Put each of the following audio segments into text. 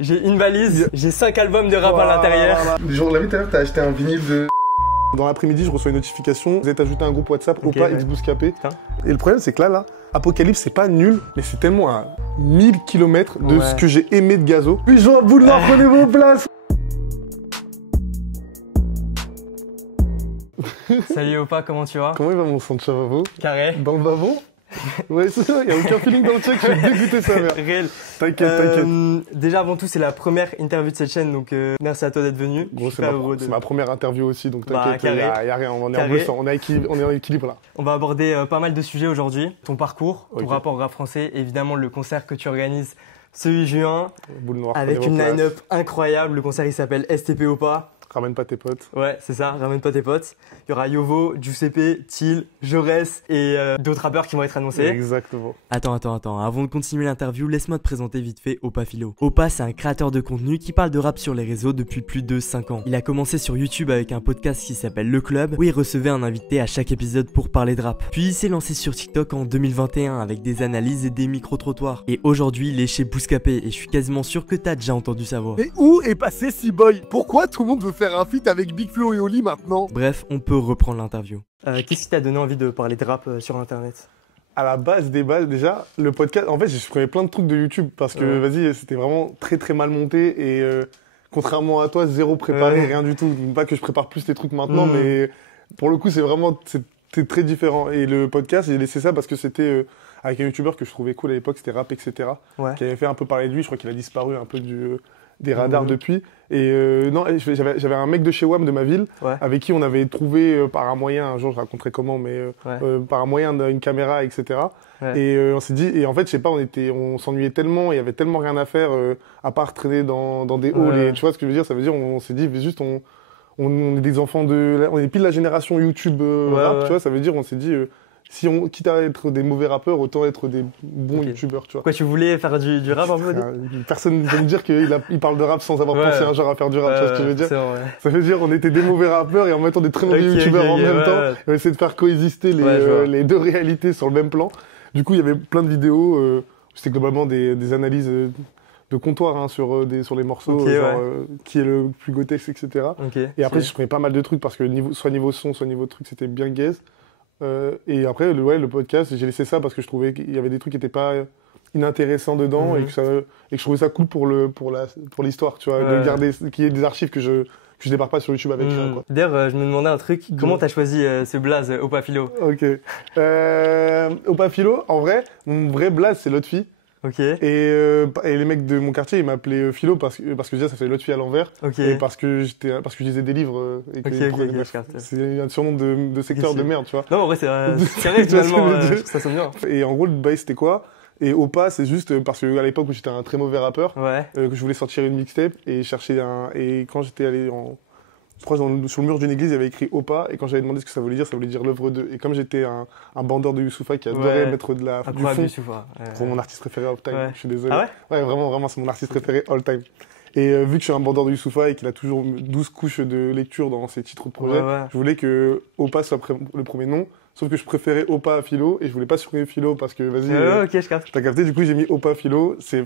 J'ai une valise, j'ai 5 albums de rap à l'intérieur. Le jour de la vie, tout à l'heure, t'as acheté un vinyle de... Dans l'après-midi, je reçois une notification. Vous êtes ajouté à un groupe WhatsApp, Ok, Opa ouais. X Bouscapé. Et le problème, c'est que là, Apocalypse, c'est pas nul, mais c'est tellement à 1000 km de ce que j'ai aimé de Gazo. Puis je vois boule noire, prenez vos places. Salut Opa, comment tu vas? Comment il va mon sang de chavavo? Carré. Dans le bavon? Ouais, c'est ça, il n'y a aucun feeling dans le check, je suis dégoûté sa mère. Réel. T'inquiète. Déjà avant tout, c'est la première interview de cette chaîne, donc merci à toi d'être venu. Gros, Super heureux c'est ma première interview aussi, donc Bah, t'inquiète, il carré. y a rien, on est Carré. en on est en équilibre là. On va aborder pas mal de sujets aujourd'hui. Ton parcours, ton Ok. rapport au rap français, évidemment le concert que tu organises ce 8 juin, Boule noire, avec prenez une vos places. line-up incroyable. Le concert il s'appelle STP Opa. Ramène pas tes potes. Ouais, c'est ça, ramène pas tes potes. Il y aura Yovo, Giuseppe, Thiel, Jaurès et d'autres rappeurs qui vont être annoncés. Exactement. Attends. Avant de continuer l'interview, laisse-moi te présenter vite fait Opa Philo. Opa, c'est un créateur de contenu qui parle de rap sur les réseaux depuis plus de 5 ans. Il a commencé sur YouTube avec un podcast qui s'appelle Le Club, où il recevait un invité à chaque épisode pour parler de rap. Puis il s'est lancé sur TikTok en 2021 avec des analyses et des micro-trottoirs. Et aujourd'hui, il est chez Bouscapé et je suis quasiment sûr que t'as déjà entendu sa voix. Mais où est passé C-Boy? Pourquoi tout le monde veut faire un feat avec Big Flo et Oli maintenant? Bref, on peut reprendre l'interview. Qu'est-ce qui t'a donné envie de parler de rap sur internet? À la base des bases, déjà, le podcast, en fait, j'ai supprimé plein de trucs de YouTube parce que, vas-y, c'était vraiment très très mal monté et contrairement à toi, zéro préparé, rien du tout. Pas que je prépare plus les trucs maintenant, mais pour le coup, c'était très différent. Et le podcast, j'ai laissé ça parce que c'était avec un YouTuber que je trouvais cool à l'époque, c'était Rap, etc. Ouais. Qui avait fait un peu parler de lui. Je crois qu'il a disparu un peu des radars depuis. Et non, j'avais un mec de chez WAM de ma ville avec qui on avait trouvé par un moyen, un jour je raconterai comment, mais par un moyen d'une caméra, etc. Ouais. Et on s'est dit, et en fait, je sais pas, on s'ennuyait tellement, il y avait tellement rien à faire à part traîner dans des halls. Et tu vois ce que je veux dire? Ça veut dire, on s'est dit, juste, on est des enfants on est pile la génération YouTube rap, tu vois, ça veut dire, on s'est dit, si on quitte à être des mauvais rappeurs, autant être des bons youtubeurs, tu vois. Quoi, tu voulais faire du rap un peu? Personne ne peut me dire qu'il parle de rap sans avoir pensé un jour à faire du rap, tu vois ce que je veux dire? Ça veut dire on était des mauvais rappeurs et en mettant des très mauvais youtubeurs en même temps, on essaie de faire coexister les deux réalités sur le même plan. Du coup, il y avait plein de vidéos, c'était globalement des analyses de comptoir sur les morceaux, qui est le plus gotex, etc. Et après, je prenais pas mal de trucs parce que soit niveau son, soit niveau truc, c'était bien gaze. Et après, le podcast, j'ai laissé ça parce que je trouvais qu'il y avait des trucs qui n'étaient pas inintéressants dedans et que je trouvais ça cool pour l'histoire, tu vois, de garder qu'il y ait des archives que je débarque pas sur YouTube avec rien, quoi. D'ailleurs, je me demandais un truc, comment t'as choisi ce blaze Opa Philo? Ok. Opa Philo, en vrai, mon vrai blaze, c'est l'autre fille. Ok. Et les mecs de mon quartier, ils m'appelaient Philo parce que déjà ça fait l'autre fille à l'envers. Ok. Et parce que je lisais des livres. Et que c'est un surnom de secteur de merde, tu vois. Non, en vrai, c'est vrai, finalement, ça sonne bien. Et en gros, le bail, c'était quoi? Et Opa, c'est juste parce qu'à l'époque où j'étais un très mauvais rappeur, que je voulais sortir une mixtape et chercher et quand j'étais allé je crois sur le mur d'une église, il y avait écrit Opa, et quand j'avais demandé ce que ça voulait dire l'œuvre de. Et comme j'étais un bandeur de Youssoupha qui adorait mettre du fond, pour mon artiste préféré all time, je suis désolé. Ah ouais? Ouais, vraiment, c'est mon artiste préféré all time. Et vu que je suis un bandeur de Youssoupha et qu'il a toujours 12 couches de lecture dans ses titres de projet, je voulais que Opa soit le premier nom, sauf que je préférais Opa à Philo, et je voulais pas supprimer Philo parce que, vas-y, ok, je capte. T'as capté, du coup j'ai mis Opa Philo, ça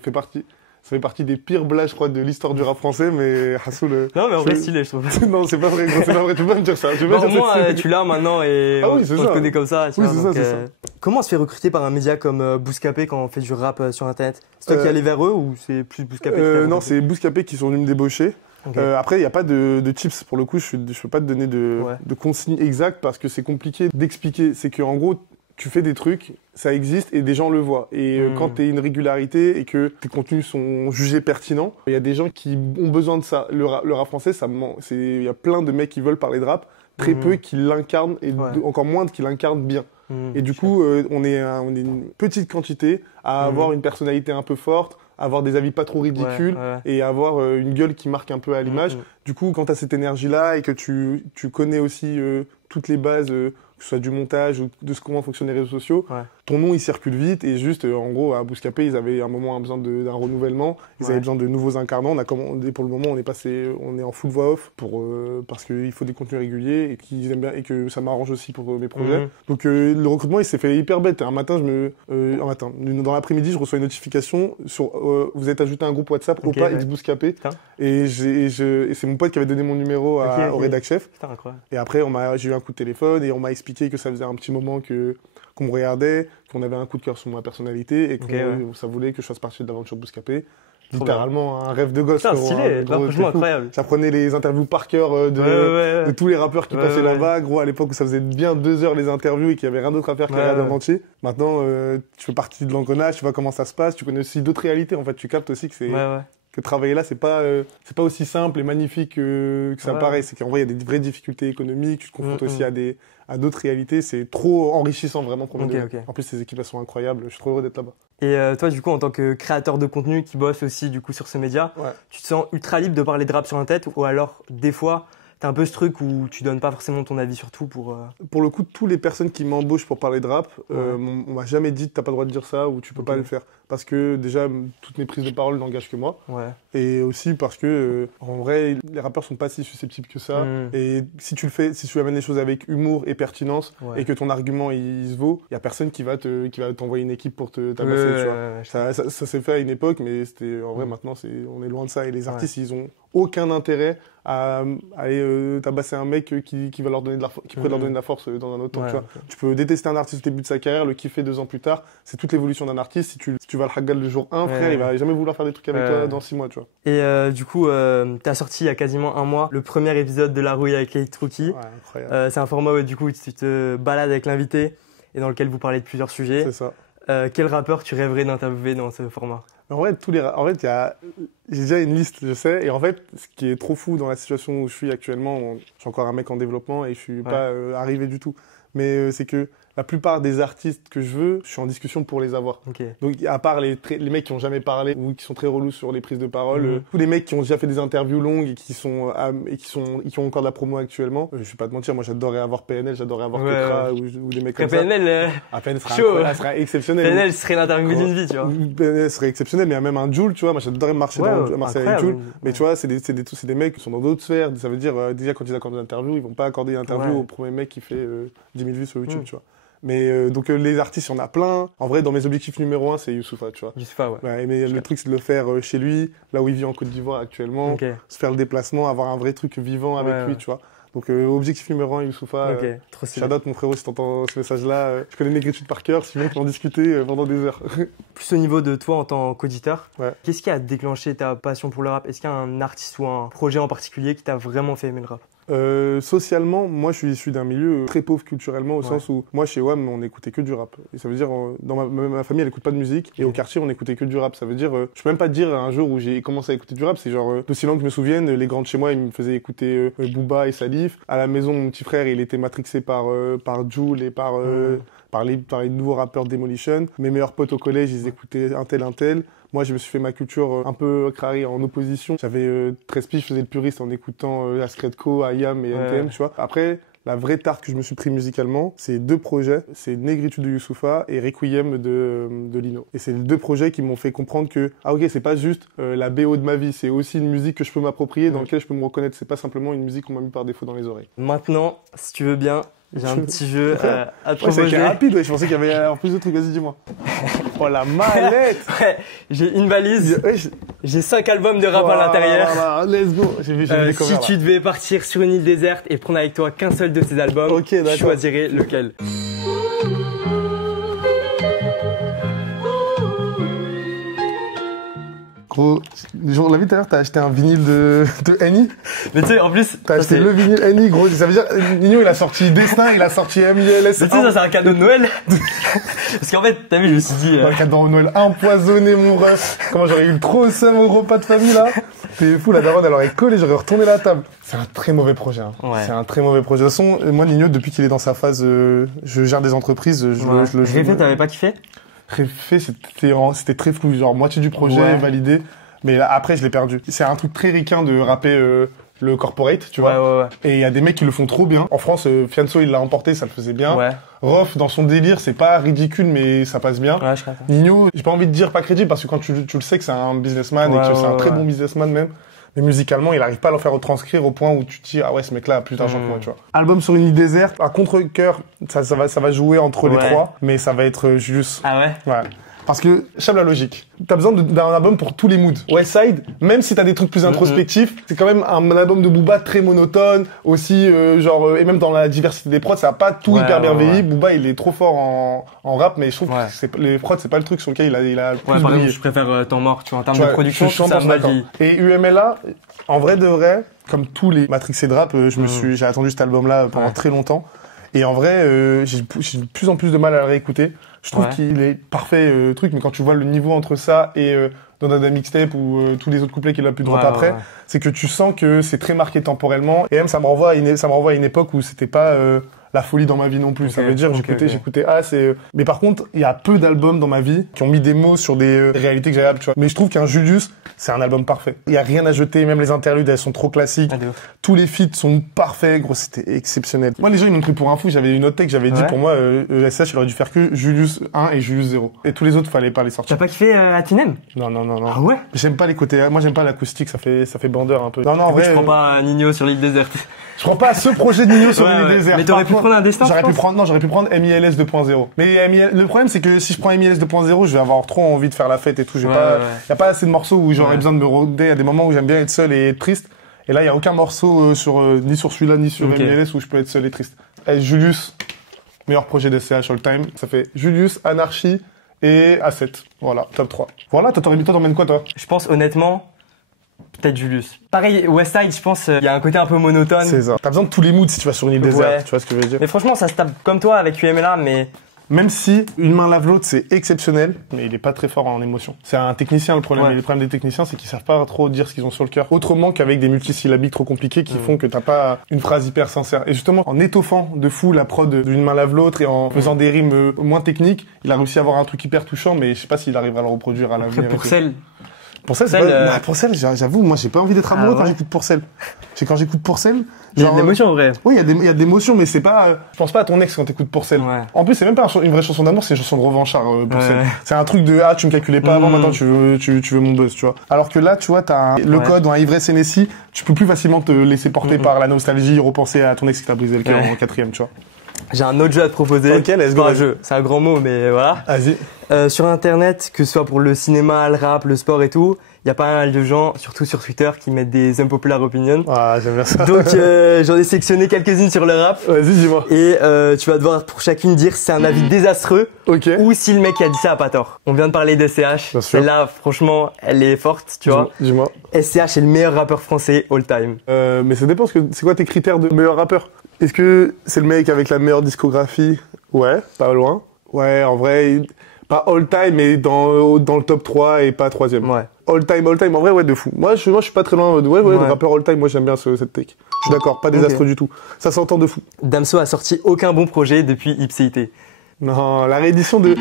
fait partie des pires blagues, je crois, de l'histoire du rap français, mais Hassoul... Non, mais en vrai, stylé, je trouve. Non, c'est pas vrai, tu peux pas me dire ça. Au moins, tu l'as maintenant et on te connaît comme ça. Oui, c'est ça. Comment on se fait recruter par un média comme Bouscapé quand on fait du rap sur Internet? C'est toi qui allais vers eux ou c'est plus Bouscapé Non, c'est Bouscapé qui sont venus me débaucher. Après, il n'y a pas de tips, pour le coup, je peux pas te donner de consignes exactes parce que c'est compliqué d'expliquer. C'est qu'en gros, tu fais des trucs, ça existe et des gens le voient. Et quand tu es une régularité et que tes contenus sont jugés pertinents, il y a des gens qui ont besoin de ça. Le rap français, il y a plein de mecs qui veulent parler de rap, très peu qui l'incarnent et encore moins qui l'incarnent bien. Et du coup, on est une petite quantité à avoir une personnalité un peu forte, avoir des avis pas trop ridicules et avoir une gueule qui marque un peu à l'image. Du coup, quand tu as cette énergie-là et que tu connais aussi toutes les bases, que ce soit du montage ou de comment fonctionnent les réseaux sociaux, ton nom il circule vite et juste en gros à Bouscapé ils avaient un moment besoin d'un renouvellement, ils avaient besoin de nouveaux incarnants. On a commandé pour le moment, on est en full voix off parce qu'il faut des contenus réguliers et qu'ils aiment bien et que ça m'arrange aussi pour mes projets. Donc le recrutement il s'est fait hyper bête. Un matin dans l'après-midi je reçois une notification sur vous êtes ajouté à un groupe WhatsApp Opa X Bouscapé et c'est mon pote qui avait donné mon numéro au rédac chef. Putain, incroyable. Et après j'ai eu un coup de téléphone et on m'a expliqué que ça faisait un petit moment qu'on me regardait, qu'on avait un coup de cœur sur ma personnalité et que ça voulait que je fasse partie de l'aventure Bouscapé. Littéralement un rêve de gosse. C'est stylé, franchement incroyable. J'apprenais les interviews par cœur de tous les rappeurs qui passaient là-bas. Gros, à l'époque où ça faisait bien 2 heures les interviews et qu'il y avait rien d'autre à faire que regarder en entier. Maintenant, tu fais partie de l'engrenage, tu vois comment ça se passe, tu connais aussi d'autres réalités. En fait, tu captes aussi que que travailler là, c'est pas aussi simple et magnifique que ça paraît. C'est qu'en vrai, il y a des vraies difficultés économiques. Tu te confrontes aussi à d'autres réalités. C'est trop enrichissant vraiment pour moi. En plus, ces équipes elles sont incroyables. Je suis trop heureux d'être là-bas. Et toi, du coup, en tant que créateur de contenu qui bosse aussi du coup sur ce média, tu te sens ultra libre de parler de rap sur un tête ou alors des fois t'as un peu ce truc où tu donnes pas forcément ton avis sur tout pour le coup, toutes les personnes qui m'embauchent pour parler de rap, on m'a jamais dit t'as pas le droit de dire ça ou tu peux pas le faire. Parce que déjà, toutes mes prises de parole n'engagent que moi. Et aussi parce que, en vrai, les rappeurs sont pas si susceptibles que ça. Et si tu amènes les choses avec humour et pertinence et que ton argument il se vaut, il y a personne qui va t'envoyer une équipe pour t'abasser. Ça s'est fait à une époque, mais en vrai maintenant on est loin de ça. Et les artistes ils ont aucun intérêt à aller tabasser un mec qui va leur donner pourrait leur donner de la force dans un autre temps. Tu vois. Tu peux détester un artiste au début de sa carrière, le kiffer 2 ans plus tard. C'est toute l'évolution d'un artiste. Si tu vas le haggal le jour 1, frère, il va jamais vouloir faire des trucs avec toi dans 6 mois. Tu vois. Et du coup, t'as sorti il y a quasiment 1 mois le premier épisode de La Rouille avec Kate Rookie. C'est un format où du coup tu te balades avec l'invité et dans lequel vous parlez de plusieurs sujets. C'est ça. Quel rappeur tu rêverais d'interviewer dans ce format? En vrai, j'ai déjà une liste, je sais. Et en fait, ce qui est trop fou dans la situation où je suis actuellement, je suis encore un mec en développement et je suis pas arrivé du tout. Mais c'est que la plupart des artistes que je veux, je suis en discussion pour les avoir. Donc à part les mecs qui ont jamais parlé ou qui sont très relous sur les prises de parole, tous les mecs qui ont déjà fait des interviews longues et qui ont encore de la promo actuellement, je vais pas te mentir, moi j'adorerais avoir PNL, j'adorerais avoir Petra ou des mecs comme ça. PNL, PNL serait exceptionnel. PNL serait l'interview d'une vie, tu vois. PNL serait exceptionnel, mais il y a même un Jul, tu vois, moi j'adorerais marcher avec Jul. Mais tu vois, c'est des mecs qui sont dans d'autres sphères. Ça veut dire déjà quand ils accordent des interviews, ils vont pas accorder une interview au premier mec qui fait 10 000 vues sur YouTube, tu vois. Mais donc les artistes, il y en a plein. En vrai, dans mes objectifs numéro 1, c'est Youssoupha, tu vois. Youssoupha, mais le truc, c'est de le faire chez lui, là où il vit en Côte d'Ivoire actuellement, se faire le déplacement, avoir un vrai truc vivant avec lui, tu vois. Donc objectif numéro 1, Youssoupha. Shout-out mon frérot si t'entends ce message-là. Je connais Négritude par cœur, si on peut en discuter pendant des heures. Plus au niveau de toi en tant qu'auditeur, qu'est-ce qui a déclenché ta passion pour le rap? Est-ce qu'il y a un artiste ou un projet en particulier qui t'a vraiment fait aimer le rap? Socialement, moi je suis issu d'un milieu très pauvre culturellement au sens où moi chez WAM on écoutait que du rap. Et ça veut dire dans ma famille elle écoute pas de musique et au quartier on écoutait que du rap. Ça veut dire je peux même pas te dire un jour où j'ai commencé à écouter du rap, c'est genre d'aussi longtemps que je me souvienne, les grands de chez moi ils me faisaient écouter Booba et Salif. À la maison mon petit frère il était matrixé par Jul et par les nouveaux rappeurs Demolition. Mes meilleurs potes au collège ils écoutaient un tel. Moi, je me suis fait ma culture un peu crari en opposition. J'avais 13 piges, je faisais le puriste en écoutant Askredko, IAM et NTM, tu vois. Après, la vraie tarte que je me suis pris musicalement, c'est 2 projets. C'est Négritude de Youssoupha et Requiem de Lino. Et c'est les 2 projets qui m'ont fait comprendre que, c'est pas juste la BO de ma vie, c'est aussi une musique que je peux m'approprier, dans laquelle je peux me reconnaître. C'est pas simplement une musique qu'on m'a mis par défaut dans les oreilles. Maintenant, si tu veux bien, j'ai un petit jeu à te proposer. C'était rapide, je pensais qu'il y avait en plus de trucs. Vas-y, dis-moi. Oh, la mallette. J'ai une valise. J'ai 5 albums de rap à l'intérieur. Let's go. Si tu devais partir sur une île déserte et prendre avec toi qu'un seul de ces albums, tu choisirais lequel? Gros, on l'a vu tout à l'heure, t'as acheté un vinyle de Henny. Mais tu sais, en plus... T'as acheté le vinyle Henny, gros. Ça veut dire, Nino, il a sorti Destin, il a sorti MILS. Mais tu sais, ça, c'est un cadeau de Noël. Parce qu'en fait, t'as vu, je me suis dit... Un cadeau de Noël empoisonné, mon ref. Comment j'aurais eu trop le seum au repas de famille, là. T'es fou, la daronne, elle aurait collé, j'aurais retourné la table. C'est un très mauvais projet, hein. C'est un très mauvais projet. De toute façon, moi, Nino, depuis qu'il est dans sa phase, je gère des entreprises, Réfé, t'avais pas kiffé? Réfé, c'était très flou, genre moitié du projet validé. Mais là, après, je l'ai perdu. C'est un truc très ricain de rapper le corporate, tu vois. Et il y a des mecs qui le font trop bien. En France, Fianso, il l'a emporté, ça le faisait bien. Rof, dans son délire, c'est pas ridicule, mais ça passe bien. Ouais, je crois. Nino, j'ai pas envie de dire pas crédible, parce que quand tu le sais que c'est un businessman et que c'est un très bon businessman même, mais musicalement, il arrive pas à le faire retranscrire au point où tu te dis, ah ouais, ce mec-là a plus d'argent que moi, tu vois. Album sur une île déserte, à contre-cœur, ça va jouer entre les trois, mais ça va être Julius. Ah ouais? Ouais. Parce que, j'aime la logique. T'as besoin d'un album pour tous les moods. Westside, même si t'as des trucs plus introspectifs, c'est quand même un album de Booba très monotone, aussi, et même dans la diversité des prods, ça a pas tout hyper bien vieilli. Booba, il est trop fort en rap, mais je trouve que les prods, c'est pas le truc sur lequel il a le plus par brillé. exemple, je préfère Temps Mort, tu vois, en termes de production, je suis d'accord. Et UMLA, en vrai de vrai, comme tous les Matrix et Drap, j'ai attendu cet album-là pendant très longtemps. Et en vrai, j'ai de plus en plus de mal à le réécouter. Je trouve qu'il est parfait, mais quand tu vois le niveau entre ça et dans Dada Mixtape ou tous les autres couplets qu'il a pu drop après, c'est que tu sens que c'est très marqué temporellement. Et même ça me renvoie à une époque où c'était pas la folie dans ma vie non plus. Ça veut dire j'écoutais mais par contre, il y a peu d'albums dans ma vie qui ont mis des mots sur des réalités que j'avais, tu vois. Mais je trouve qu'un Julius, c'est un album parfait. Il y a rien à jeter, même les interludes, elles sont trop classiques. Tous les feats sont parfaits, gros, c'était exceptionnel. Moi, les gens, ils m'ont pris pour un fou. J'avais une autre tech, j'avais dit pour moi, SH, il aurait dû faire que Julius 1 et Julius 0. Et tous les autres, fallait pas les sortir. T'as pas kiffé Atinem? Non. Ah ouais? J'aime pas les côtés, moi j'aime pas l'acoustique, ça fait bandeur un peu. Non, en vrai. Je prends pas Nino sur l'île déserte. Je prends pas ce projet de Nino sur l'île déserte. Mais t'aurais pu prendre un destin? J'aurais pu prendre MILS 2.0. Mais le problème, c'est que si je prends MILS 2.0, je vais avoir trop envie de faire la fête et tout. Y a pas assez de morceaux où j'aurais besoin de me roder. Il y a des moments où j'aime bien être seul et être triste. Et là, il y a aucun morceau ni sur celui-là, ni sur MILS où je peux être seul et triste. Julius, meilleur projet d'SCH all time. Ça fait Julius, Anarchy et A7. Voilà, top 3. Voilà, toi, t'emmènes quoi, toi? Je pense, honnêtement, peut-être Julius. Pareil, Westside, je pense, il y a un côté un peu monotone. C'est ça. T'as besoin de tous les moods si tu vas sur une île déserte, tu vois ce que je veux dire. Mais franchement, ça se tape comme toi avec UMLA, mais... Même si Une main lave l'autre, c'est exceptionnel, mais il est pas très fort en émotion. C'est un technicien, le problème. Et le problème des techniciens, c'est qu'ils savent pas trop dire ce qu'ils ont sur le cœur. Autrement qu'avec des multisyllabiques trop compliqués qui font que t'as pas une phrase hyper sincère. Et justement, en étoffant de fou la prod d'Une main lave l'autre et en faisant des rimes moins techniques, il a réussi à avoir un truc hyper touchant, mais je sais pas s'il arrivera à le reproduire à l'avenir. Pourcel, j'avoue, moi j'ai pas envie d'être amoureux quand j'écoute Pourcel. Quand j'écoute Pourcel, il y a de l'émotion en vrai. Oui, il y a de l'émotion, mais c'est pas. Je pense pas à ton ex quand t'écoutes Pourcel. En plus, c'est même pas une vraie chanson d'amour, c'est une chanson de revanchard, Pourcel. C'est un truc de tu me calculais pas avant, maintenant tu veux mon buzz, tu vois. Alors que là, tu vois, t'as le code ou un Ivresse Hennessy, tu peux plus facilement te laisser porter par la nostalgie, repenser à ton ex qui t'a brisé le cœur en 4ème, tu vois. J'ai un autre jeu à te proposer. Ok, let's go. C'est un grand mot, mais voilà. Vas-y. Sur Internet, que ce soit pour le cinéma, le rap, le sport et tout, il y a pas mal de gens, surtout sur Twitter, qui mettent des unpopular opinions. Ah, j'aime bien ça. Donc, j'en ai sélectionné quelques-unes sur le rap. Vas-y, dis-moi. Et tu vas devoir pour chacune dire si c'est un avis désastreux ou si le mec qui a dit ça a pas tort. On vient de parler d'SCH. Et là, franchement, elle est forte, tu vois. Dis-moi. SCH est le meilleur rappeur français all time. Mais ça dépend, c'est quoi tes critères de meilleur rappeur? Est-ce que c'est le mec avec la meilleure discographie? Ouais, pas loin. Ouais, en vrai, pas all time, mais dans le top 3 et pas 3ème. Ouais. All time, en vrai, ouais, de fou. Moi, je suis pas très loin. Le rappeur all time, moi, j'aime bien cette take. Je suis d'accord, pas désastreux du tout. Ça s'entend de fou. Damso a sorti aucun bon projet depuis Ipséité. Non, la réédition de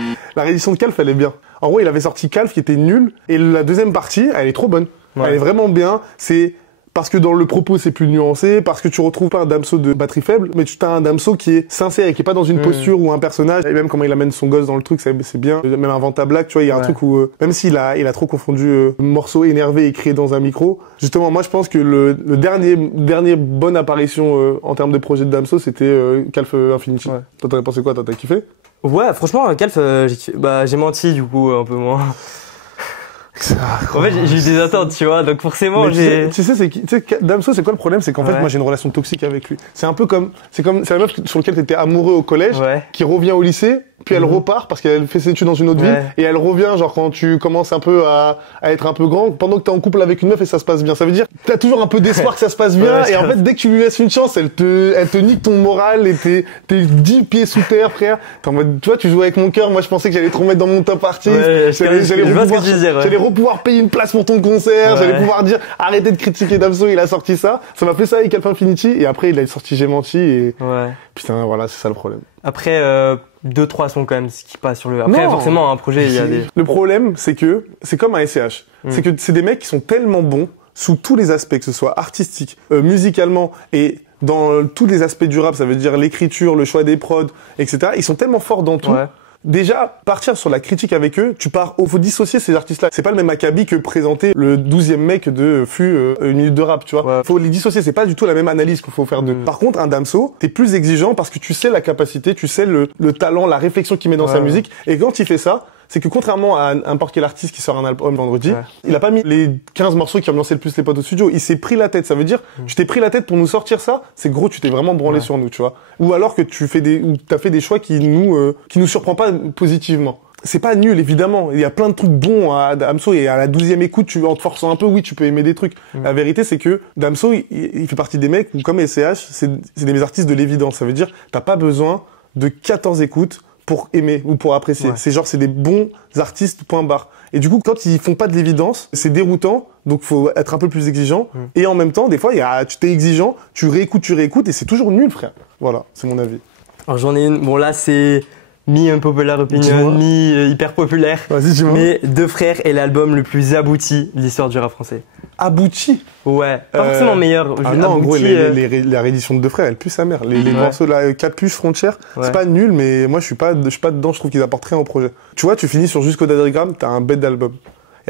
Calf, elle est bien. En gros, il avait sorti Calf qui était nul, et la deuxième partie, elle est trop bonne. Elle est vraiment bien. C'est parce que dans le propos c'est plus nuancé, parce que tu retrouves pas un Damso de batterie faible, mais tu as un Damso qui est sincère et qui est pas dans une posture ou un personnage, et même comment il amène son gosse dans le truc, c'est bien. Même un vente à blague, tu vois, il y a un truc où, même s'il a trop confondu morceau énervé et crié dans un micro, justement, moi je pense que le dernier bonne apparition en termes de projet de Damso, c'était Calf Infinity. Toi t'en as pensé quoi? T'as kiffé? Ouais, franchement, Calf, j'ai menti du coup un peu moins. En fait, j'ai eu des attentes, tu vois, donc forcément, tu sais, Damso, c'est quoi le problème? C'est qu'en fait, moi, j'ai une relation toxique avec lui. C'est la meuf sur laquelle t'étais amoureux au collège, qui revient au lycée, puis elle repart parce qu'elle fait ses études dans une autre ville, et elle revient, genre, quand tu commences un peu à être un peu grand, pendant que t'es en couple avec une meuf et ça se passe bien. Ça veut dire, t'as toujours un peu d'espoir que ça se passe bien, et en fait, dès que tu lui laisses une chance, elle te nique ton moral, et t'es 10 pieds sous terre, frère. T'es en mode, tu vois, tu joues avec mon cœur, moi, je pensais que j'allais te remettre dans mon top artiste. J'allais pouvoir payer une place pour ton concert, j'allais pouvoir dire arrêtez de critiquer Damso, il a sorti ça. Ça m'a fait ça avec Calf Infinity, et après il a sorti J'ai menti, et putain, voilà, c'est ça le problème. Après 2-3 sons quand même qui passent sur le. Après forcément un projet, il y a des. Le problème, c'est que c'est comme un SCH. C'est que c'est des mecs qui sont tellement bons sous tous les aspects, que ce soit artistique, musicalement et dans tous les aspects du rap, ça veut dire l'écriture, le choix des prods, etc. Ils sont tellement forts dans tout. Déjà, partir sur la critique avec eux, faut dissocier ces artistes-là. C'est pas le même acabit que présenter le 12e mec de une minute de rap, tu vois. Faut les dissocier, c'est pas du tout la même analyse qu'il faut faire d'eux. Par contre, un Damso, t'es plus exigeant parce que tu sais la capacité, tu sais le talent, la réflexion qu'il met dans sa musique. Et quand il fait ça, c'est que contrairement à n'importe quel artiste qui sort un album vendredi, il a pas mis les 15 morceaux qui ont lancé le plus les potes au studio. Il s'est pris la tête. Ça veut dire, tu t'es pris la tête pour nous sortir ça. C'est gros, tu t'es vraiment branlé sur nous, tu vois. Ou alors que t'as fait des choix qui nous surprend pas positivement. C'est pas nul, évidemment. Il y a plein de trucs bons à Damso et à la 12e écoute, en te forçant un peu, oui, tu peux aimer des trucs. La vérité, c'est que Damso, il fait partie des mecs où, comme SCH, c'est des artistes de l'évidence. Ça veut dire, t'as pas besoin de 14 écoutes pour aimer ou pour apprécier. C'est des bons artistes, point barre. Et du coup, quand ils font pas de l'évidence, c'est déroutant, donc faut être un peu plus exigeant. Et en même temps, des fois, tu t'es exigeant, tu réécoutes, et c'est toujours nul, frère. Voilà, c'est mon avis. Alors j'en ai une, bon là c'est mi-unpopular opinion, mi-hyper populaire. Vas-y, dis-moi. Mais Deux Frères est l'album le plus abouti de l'histoire du rap français. Abouti? Ouais, pas forcément meilleur. Non, en gros, la réédition de Deux Frères, elle pue sa mère. Les morceaux de la Capuche, Frontière, c'est pas nul, mais moi je suis pas dedans, je trouve qu'ils apportent rien au projet. Tu vois, tu finis sur Jusqu'au Dadagramme, t'as un bête d'album.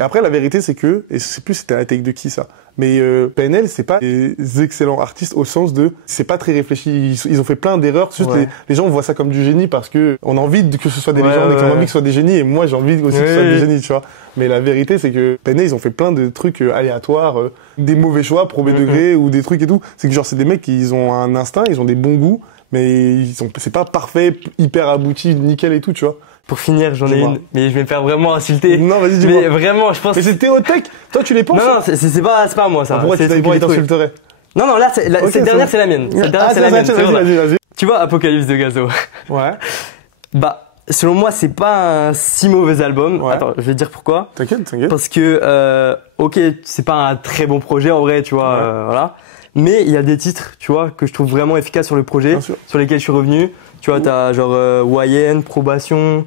Et après, la vérité, c'est que, et je sais plus c'était la take de qui ça, mais PNL, c'est pas des excellents artistes au sens de, c'est pas très réfléchi, ils ont fait plein d'erreurs, juste les gens voient ça comme du génie parce que on a envie que ce soit des légendes et qu'on a envie que ce soit des génies, et moi j'ai envie aussi que ce soit des génies, tu vois. Mais la vérité, c'est que PNL, ils ont fait plein de trucs aléatoires, des mauvais choix, premier degré, ou des trucs et tout. C'est que genre, c'est des mecs qui ont un instinct, ils ont des bons goûts, mais c'est pas parfait, hyper abouti, nickel et tout, tu vois. Pour finir, j'en ai une, mais je vais me faire vraiment insulter. Non, vas-y, dis-moi. Mais vraiment, je pense. Mais c'est Théotech. Toi, tu les penses? Non, c'est pas moi, ça. Pourquoi tu t'insulterais? Non, là, cette dernière, c'est la mienne. Cette dernière, c'est la mienne. Vas-y. Tu vois, Apocalypse de Gazo. Ouais. Bah, selon moi, c'est pas un si mauvais album. Ouais. Attends, je vais te dire pourquoi. T'inquiète. Parce que, ok, c'est pas un très bon projet en vrai, tu vois, voilà. Mais il y a des titres, tu vois, que je trouve vraiment efficaces sur le projet, sur lesquels je suis revenu. Tu vois, t'as genre YN, Probation,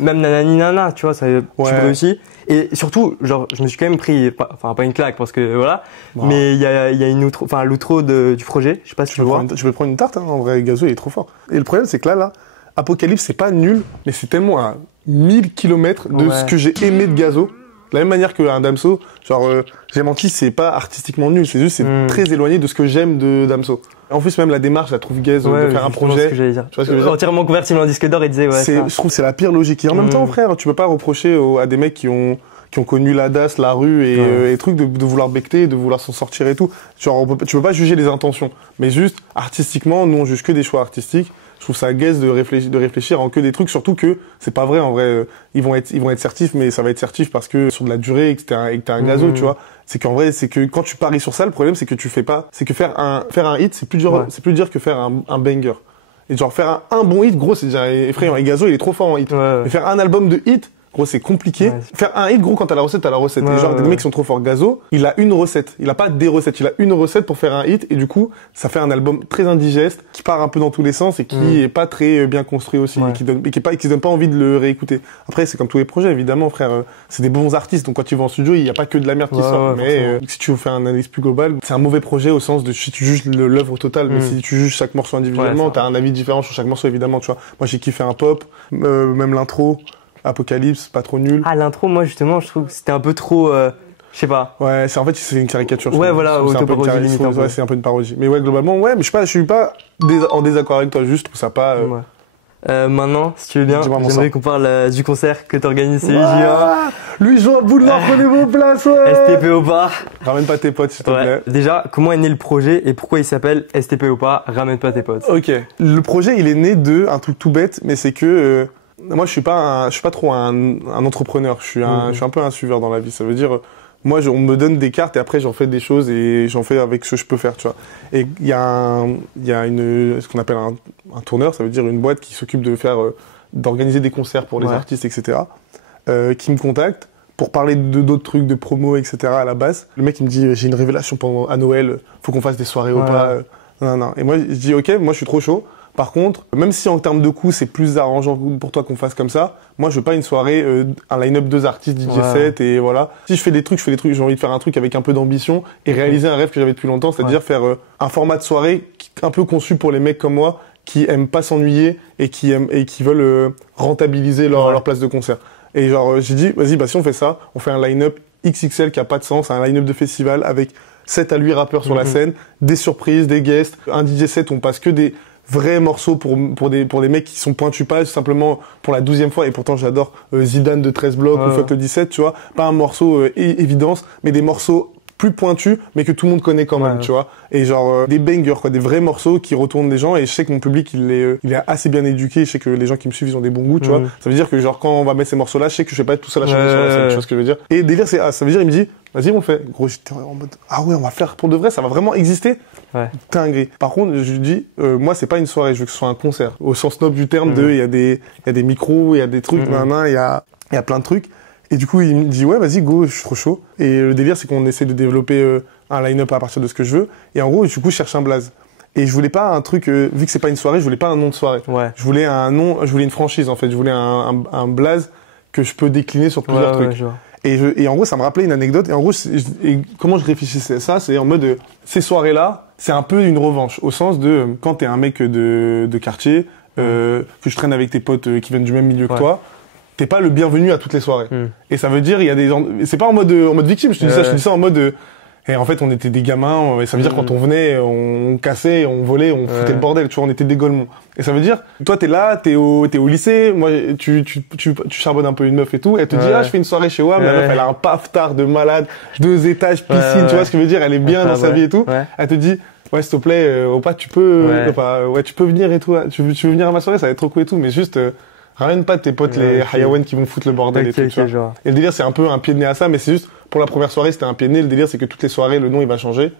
même Nanani Nana, tu vois, ça tu réussis. Et surtout, genre, je me suis quand même pris, pas une claque parce que voilà, mais il y a une l'outro du projet, je sais pas si tu le vois. Je peux prendre une tarte, hein, en vrai, Gazo il est trop fort. Et le problème c'est que là, Apocalypse c'est pas nul, mais c'est tellement à 1000 km de ce que j'ai aimé de Gazo. De la même manière qu'un Damso, genre, J'ai menti, c'est pas artistiquement nul, c'est juste, c'est très éloigné de ce que j'aime de Damso. En plus, même la démarche, je la trouve gaze de faire un projet. Ce que dire. Tu vois ce que je veux dire. Entièrement convertible en disque d'or, il disait, je trouve que c'est la pire logique. Et en même temps, frère, tu peux pas reprocher à des mecs qui ont connu la DAS, la rue et trucs de vouloir becter, de vouloir s'en sortir et tout. Genre, tu peux pas juger les intentions. Mais juste, artistiquement, nous, on juge que des choix artistiques. Je trouve ça gaze de réfléchir en que des trucs, surtout que c'est pas vrai en vrai. Ils vont être certifs, mais ça va être certif parce que sur de la durée et que t'as un gazo, tu vois. C'est qu'en vrai, c'est que quand tu paries sur ça, le problème c'est que tu fais pas, c'est que faire un hit, c'est plus dur que faire un banger. Et genre faire un bon hit, gros, c'est déjà effrayant. Et Gazo, il est trop fort en hit. Mais faire un album de hit, gros, c'est compliqué. Faire un hit, gros, quand t'as la recette, t'as la recette. Et genre, des mecs qui sont trop forts. Gazo, il a une recette. Il a pas des recettes. Il a une recette pour faire un hit. Et du coup, ça fait un album très indigeste, qui part un peu dans tous les sens et qui est pas très bien construit aussi. Et qui donne pas envie de le réécouter. Après, c'est comme tous les projets, évidemment, frère. C'est des bons artistes. Donc, quand tu vas en studio, il y a pas que de la merde qui sort. Mais, si tu veux faire une analyse plus globale, c'est un mauvais projet au sens de si tu juges l'œuvre totale. Mais si tu juges chaque morceau individuellement, t'as un avis différent sur chaque morceau, évidemment, tu vois. Moi, j'ai kiffé un pop, même l'intro. Apocalypse, pas trop nul. Ah, l'intro, moi, justement, je trouve que c'était un peu trop, je sais pas. Ouais, c'est une caricature. Ouais, voilà, autoparodie limite. Ouais, c'est un peu une parodie. Mais ouais, globalement, ouais, mais je suis pas en désaccord avec toi, juste, je trouve ça pas, maintenant, si tu veux bien, j'aimerais qu'on parle du concert que t'organises ce juin. Lui joue à boule noire, prenez vos places, STP au pas. Ramène pas tes potes, s'il te plaît. Déjà, comment est né le projet et pourquoi il s'appelle STP au pas, ramène pas tes potes? Ok. Le projet, il est né un truc tout bête, mais c'est que, moi, je suis pas trop un entrepreneur. Je suis un peu un suiveur dans la vie. Ça veut dire, moi, on me donne des cartes et après, j'en fais des choses et j'en fais avec ce que je peux faire, tu vois. Et il y a ce qu'on appelle un tourneur. Ça veut dire une boîte qui s'occupe d'organiser des concerts pour les artistes, etc. Qui me contacte pour parler d'autres trucs, de promo, etc. à la base. Le mec, il me dit, j'ai une révélation à Noël. Faut qu'on fasse des soirées au pas. Non. Et moi, je dis, ok, moi, je suis trop chaud. Par contre, même si en termes de coût, c'est plus arrangeant pour toi qu'on fasse comme ça, moi, je veux pas une soirée, un line-up 2 artistes, DJ set et voilà. Si je fais des trucs, j'ai envie de faire un truc avec un peu d'ambition et réaliser un rêve que j'avais depuis longtemps, c'est-à-dire faire un format de soirée un peu conçu pour les mecs comme moi qui aiment pas s'ennuyer et qui veulent rentabiliser leur place de concert. Et genre, j'ai dit, vas-y, si on fait ça, on fait un line-up XXL qui a pas de sens, un line-up de festival avec 7 à 8 rappeurs sur la scène, des surprises, des guests, un DJ set, on passe que des vrais morceaux pour des mecs qui sont pointus pas simplement pour la 12e fois, et pourtant j'adore Zidane de 13 blocs ou Fuck le 17, tu vois, pas un morceau évidence, mais des morceaux plus pointus mais que tout le monde connaît quand même, tu vois, et genre des bangers quoi, des vrais morceaux qui retournent les gens, et je sais que mon public il est assez bien éduqué, je sais que les gens qui me suivent ils ont des bons goûts, tu vois, ça veut dire que genre quand on va mettre ces morceaux là, je sais que je vais pas être tout seul à chanter sur la scène, tu vois ce que je veux dire. Et délire c'est ça veut dire il me dit vas-y on le fait, gros j'étais en mode ah ouais on va faire pour de vrai, ça va vraiment exister. Dinguerie. Par contre, je lui dis, moi, c'est pas une soirée, je veux que ce soit un concert. Au sens noble du terme il y a des micros, il y a des trucs, il y a plein de trucs. Et du coup, il me dit, ouais, vas-y, go, je suis trop chaud. Et le délire, c'est qu'on essaie de développer un line-up à partir de ce que je veux. Et en gros, du coup, je cherche un blaze. Et je voulais pas un truc, vu que c'est pas une soirée, je voulais pas un nom de soirée. Je voulais je voulais une franchise, en fait. Je voulais un blaze que je peux décliner sur plusieurs trucs. Et en gros, ça me rappelait une anecdote. Et en gros, comment je réfléchissais à ça, c'est en mode, ces soirées-là, c'est un peu une revanche. Au sens de, quand t'es un mec de quartier, que je traîne avec tes potes qui viennent du même milieu que toi, t'es pas le bienvenu à toutes les soirées. Et ça veut dire, il y a des gens, c'est pas en mode victime, je te dis ça, je te dis ça en mode, et en fait, on était des gamins, et ça veut dire quand on venait, on cassait, on volait, on foutait le bordel, tu vois, on était des golemons. Et ça veut dire, toi, t'es là, t'es au lycée, moi, tu charbonnes un peu une meuf et tout, elle te dit, je fais une soirée chez WAM, la meuf, elle a un paftard de malade, 2 étages, piscine, tu vois ce que je veux dire, elle est bien dans sa vie et tout. Elle te dit, ouais, s'il te plaît, tu peux venir et tout, tu veux venir à ma soirée, ça va être trop cool et tout, mais juste, ramène pas tes potes, les hayawan qui vont foutre le bordel et tout, tu vois. Et le délire, c'est un peu un pied de nez à ça, mais c'est juste, pour la première soirée, c'était un pied de nez. Le délire, c'est que toutes les soirées, le nom, il va changer.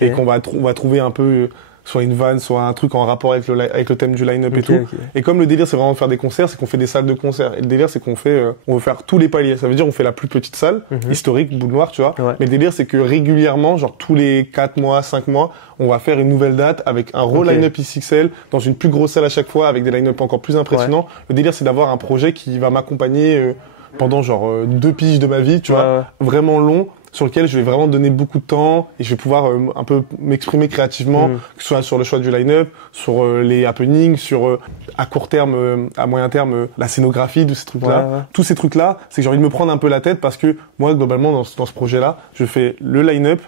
Et qu'on va trouver un peu, soit une vanne, soit un truc en rapport avec le thème du line-up et tout. Et comme le délire, c'est vraiment de faire des concerts, c'est qu'on fait des salles de concert. Et le délire, c'est qu'on veut faire tous les paliers. Ça veut dire, on fait la plus petite salle, historique, boule noire, tu vois. Mais le délire, c'est que régulièrement, genre tous les 4 mois, 5 mois, on va faire une nouvelle date avec un gros line-up XXL dans une plus grosse salle à chaque fois, avec des line-up encore plus impressionnants. Le délire, c'est d'avoir un projet qui va m'accompagner pendant genre 2 piges de ma vie, tu vois, vraiment long, sur lequel je vais vraiment donner beaucoup de temps et je vais pouvoir un peu m'exprimer créativement, que ce soit sur le choix du line-up, sur les happenings, sur à court terme, à moyen terme, la scénographie de ces trucs-là. Tous ces trucs-là, c'est que j'ai envie de me prendre un peu la tête parce que moi, globalement, dans ce projet-là, je fais le line-up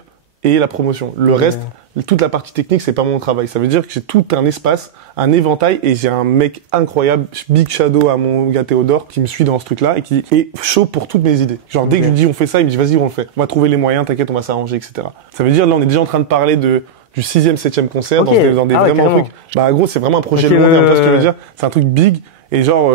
et la promotion. Le reste, toute la partie technique, c'est pas mon travail. Ça veut dire que j'ai tout un espace, un éventail, et j'ai un mec incroyable, Big Shadow à mon gars Théodore, qui me suit dans ce truc-là et qui est chaud pour toutes mes idées. Genre, dès que je lui dis on fait ça, il me dit vas-y, on le fait. On va trouver les moyens, t'inquiète, on va s'arranger, etc. Ça veut dire, là, on est déjà en train de parler du 6e, 7e concert, dans des vraiment trucs. Bah, gros, c'est vraiment un projet long terme, tu vois ce que je veux dire. C'est un truc big. Et genre,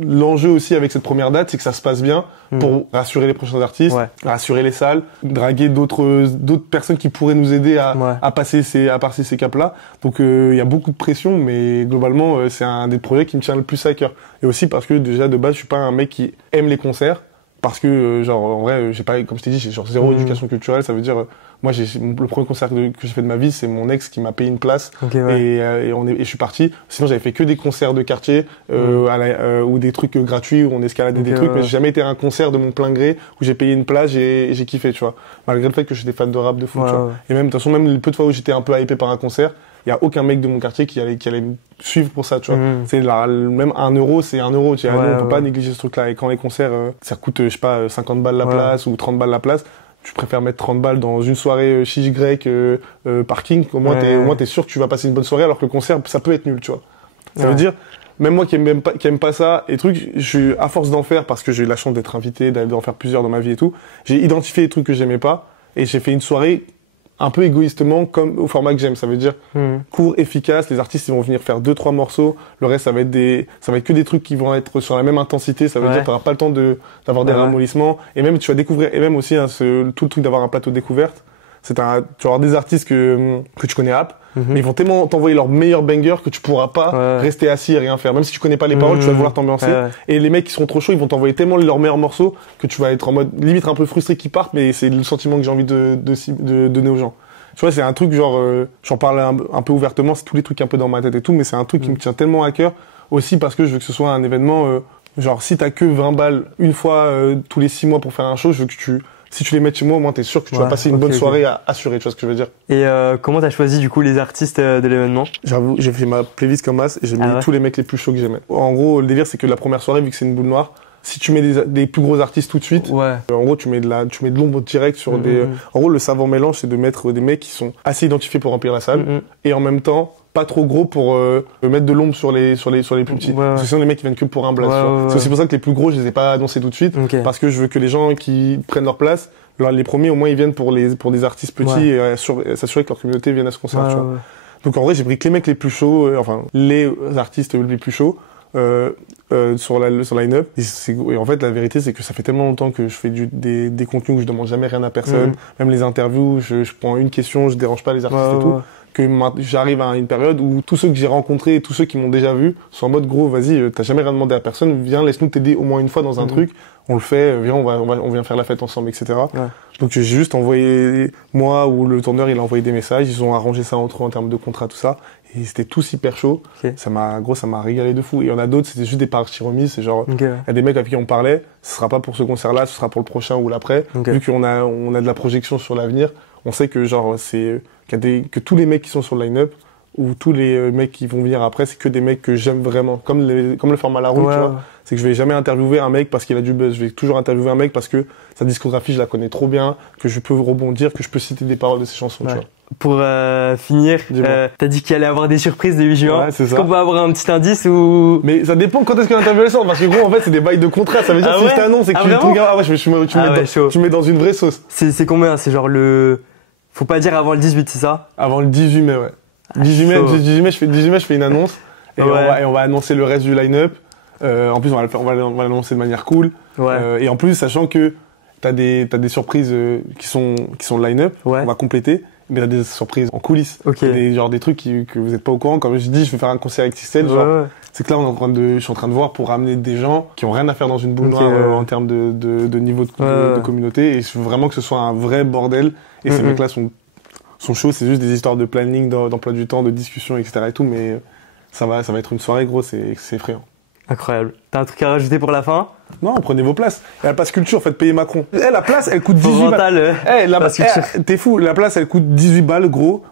l'enjeu aussi avec cette première date, c'est que ça se passe bien pour rassurer les prochains artistes, rassurer les salles, draguer d'autres personnes qui pourraient nous aider à passer ces caps-là. Donc, il y a beaucoup de pression, mais globalement, c'est un des projets qui me tient le plus à cœur. Et aussi parce que déjà, de base, je suis pas un mec qui aime les concerts. Parce que, genre, en vrai, j'ai pas, comme je t'ai dit, j'ai genre 0 éducation culturelle. Ça veut dire, moi, le premier concert que j'ai fait de ma vie, c'est mon ex qui m'a payé une place. Et je suis parti. Sinon, j'avais fait que des concerts de quartier, ou des trucs gratuits où on escaladait des trucs. Mais j'ai jamais été à un concert de mon plein gré où j'ai payé une place et j'ai kiffé, tu vois. Malgré le fait que j'étais fan de rap de fou, tu vois. Et même, de toute façon, même les peu de fois où j'étais un peu hypé par un concert, il y a aucun mec de mon quartier qui allait me suivre pour ça, tu vois. C'est même 1 euro, c'est 1 euro, tu vois. On peut pas négliger ce truc-là. Et quand les concerts, ça coûte, je sais pas, 50 balles la place ou 30 balles la place, tu préfères mettre 30 balles dans une soirée chiche grecque, parking. Au moins, t'es sûr que tu vas passer une bonne soirée, alors que le concert, ça peut être nul, tu vois. Ça veut dire, même moi qui aime pas ça, et trucs, à force d'en faire, parce que j'ai eu la chance d'être invité, d'en faire plusieurs dans ma vie et tout, j'ai identifié les trucs que j'aimais pas, et j'ai fait une soirée un peu égoïstement comme au format que j'aime. Ça veut dire court, efficace, les artistes ils vont venir faire 2-3 morceaux, le reste ça va être que des trucs qui vont être sur la même intensité, ça veut dire t'auras pas le temps d'avoir des ramollissements, et même tu vas découvrir, et même aussi tout le truc d'avoir un plateau de découverte, tu vas avoir des artistes que tu connais rap, mais ils vont tellement t'envoyer leurs meilleurs bangers que tu pourras pas rester assis et rien faire. Même si tu connais pas les paroles, tu vas vouloir t'ambiancer. Et les mecs qui seront trop chauds, ils vont t'envoyer tellement leurs meilleurs morceaux que tu vas être en mode limite un peu frustré qu'ils partent, mais c'est le sentiment que j'ai envie de donner aux gens. Tu vois, c'est un truc genre, j'en parle un peu ouvertement, c'est tous les trucs un peu dans ma tête et tout, mais c'est un truc qui me tient tellement à cœur, aussi parce que je veux que ce soit un événement, genre si t'as que 20 balles une fois tous les 6 mois pour faire un show, je veux que si tu les mets chez moi, au moins t'es sûr que tu vas passer une bonne soirée assurée, tu vois ce que je veux dire. Et comment t'as choisi du coup les artistes de l'événement? J'avoue, j'ai fait ma playlist comme as et j'ai mis tous les mecs les plus chauds que j'aimais. En gros, le délire c'est que la première soirée, vu que c'est une boule noire, si tu mets des plus gros artistes tout de suite, en gros tu mets de l'ombre direct sur des. En gros, le savant mélange, c'est de mettre des mecs qui sont assez identifiés pour remplir la salle et en même temps pas trop gros pour mettre de l'ombre sur les plus petits. Parce que sinon les mecs ils viennent que pour un blast. C'est aussi pour ça que les plus gros, je les ai pas annoncés tout de suite parce que je veux que les gens qui prennent leur place, les premiers au moins ils viennent pour des artistes petits et s'assurer que leur communauté vienne à ce concert. Tu vois. Donc en vrai, j'ai pris que les mecs les plus chauds, enfin les artistes les plus chauds. Sur line-up et en fait la vérité c'est que ça fait tellement longtemps que je fais des contenus où je demande jamais rien à personne, même les interviews je prends une question, je dérange pas les artistes et tout, que j'arrive à une période où tous ceux que j'ai rencontrés et tous ceux qui m'ont déjà vu sont en mode gros vas-y t'as jamais rien demandé à personne, viens laisse-nous t'aider au moins une fois dans un truc, on le fait, viens on vient faire la fête ensemble etc. Donc j'ai juste envoyé, moi ou le tourneur il a envoyé des messages, ils ont arrangé ça entre eux en termes de contrat tout ça. Et c'était tous hyper chaud. Ça m'a régalé de fou. Et il y en a d'autres, c'était juste des parties remises. C'est genre, il y a des mecs avec qui on parlait. Ce sera pas pour ce concert-là, ce sera pour le prochain ou l'après. Vu qu'on a de la projection sur l'avenir, on sait que genre, que tous les mecs qui sont sur le line-up, ou tous les mecs qui vont venir après, c'est que des mecs que j'aime vraiment. Comme le format La Roue, tu vois. C'est que je vais jamais interviewer un mec parce qu'il a du buzz. Je vais toujours interviewer un mec parce que sa discographie, je la connais trop bien, que je peux rebondir, que je peux citer des paroles de ses chansons, tu vois. Pour finir, t'as dit qu'il allait avoir des surprises le 8 juin. Est-ce qu'on peut avoir un petit indice ou... Mais ça dépend quand est-ce que l'interview sort, parce que gros en fait c'est des bails de contrat, ça veut dire que si je t'annonce et que tu mets dans une vraie sauce. C'est combien? C'est genre faut pas dire avant le 18, c'est ça? Avant le 18 mai, ouais. 18 mai, je fais une annonce et on va annoncer le reste du line-up. En plus on va l'annoncer de manière cool. Et en plus sachant que t'as des surprises qui sont line-up, on va compléter. Mais il y a des surprises en coulisses. Des trucs que vous n'êtes pas au courant. Comme je dis, je vais faire un concert XXL. C'est que là, je suis en train de voir pour ramener des gens qui ont rien à faire dans une boule noire en termes de niveau de communauté. Et je veux vraiment que ce soit un vrai bordel. Et ces mecs-là sont chauds. C'est juste des histoires de planning, d'emploi du temps, de discussion, etc. et tout. Mais ça va être une soirée, gros. C'est effrayant. Incroyable. T'as un truc à rajouter pour la fin? Non, prenez vos places. Et la passe culture, faites payer Macron. La place, elle coûte 18 balles. T'es fou, la place, elle coûte 18 balles, gros.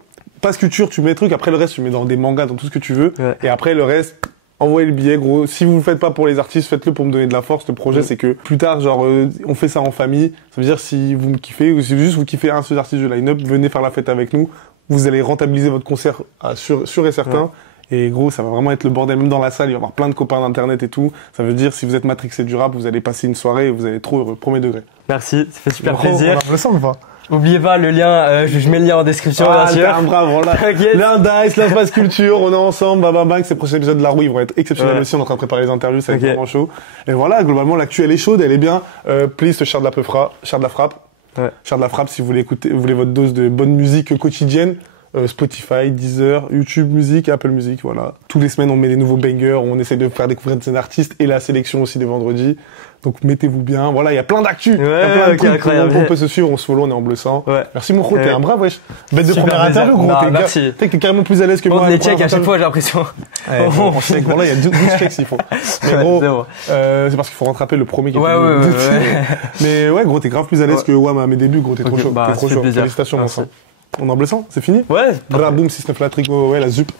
Passe culture, tu mets des trucs, après le reste, tu mets dans des mangas, dans tout ce que tu veux. Et après, le reste, envoyez le billet, gros. Si vous le faites pas pour les artistes, faites-le pour me donner de la force. Le projet, c'est que plus tard, genre, on fait ça en famille. Ça veut dire, si vous me kiffez, ou si juste vous kiffez un seul artiste du line-up, venez faire la fête avec nous. Vous allez rentabiliser votre concert sûr et certain. Et gros, ça va vraiment être le bordel. Même dans la salle, il va y avoir plein de copains d'internet et tout. Ça veut dire, si vous êtes matrixé du rap, vous allez passer une soirée et vous allez être trop heureux. Premier degré. Merci, ça fait super plaisir. On le sent ou pas? Oubliez pas le lien, je mets le lien en description, bien sûr. Bravo, là. L'Indice, la Passe Culture, on est ensemble, bang, ces prochains épisodes de La Roue, ils vont être exceptionnels aussi. On est en train de préparer les interviews, ça va être vraiment chaud. Et voilà, globalement, l'actu, elle est chaude, elle est bien. Please, Char de la Frappe. Char de la Frappe, si vous voulez votre dose de bonne musique quotidienne. Spotify, Deezer, YouTube Music, Apple Music, voilà. Tous les semaines, on met des nouveaux bangers, on essaie de faire découvrir des artistes et la sélection aussi des vendredis. Donc, mettez-vous bien. Voilà, il y a plein d'actu. Il y a plein de trucs on peut se suivre, on se follow, on est en bleu sang. Merci, mon gros, t'es un brave, wesh. Bête de première interview, gros. Merci. T'es carrément plus à l'aise que moi. On les check à chaque fois, j'ai l'impression. On check. Bon, là, il y a 12 checks s'il faut. Mais gros, c'est parce qu'il faut rattraper le premier qui était. Mais ouais, gros, t'es grave plus à l'aise que Wam à mes débuts, gros, t'es trop chaud. T'es trop chaud. Félicitations, mon sang. On est en bleu sang, c'est fini? Ouais. Boum, 6-9 la trick, ouais, la zup.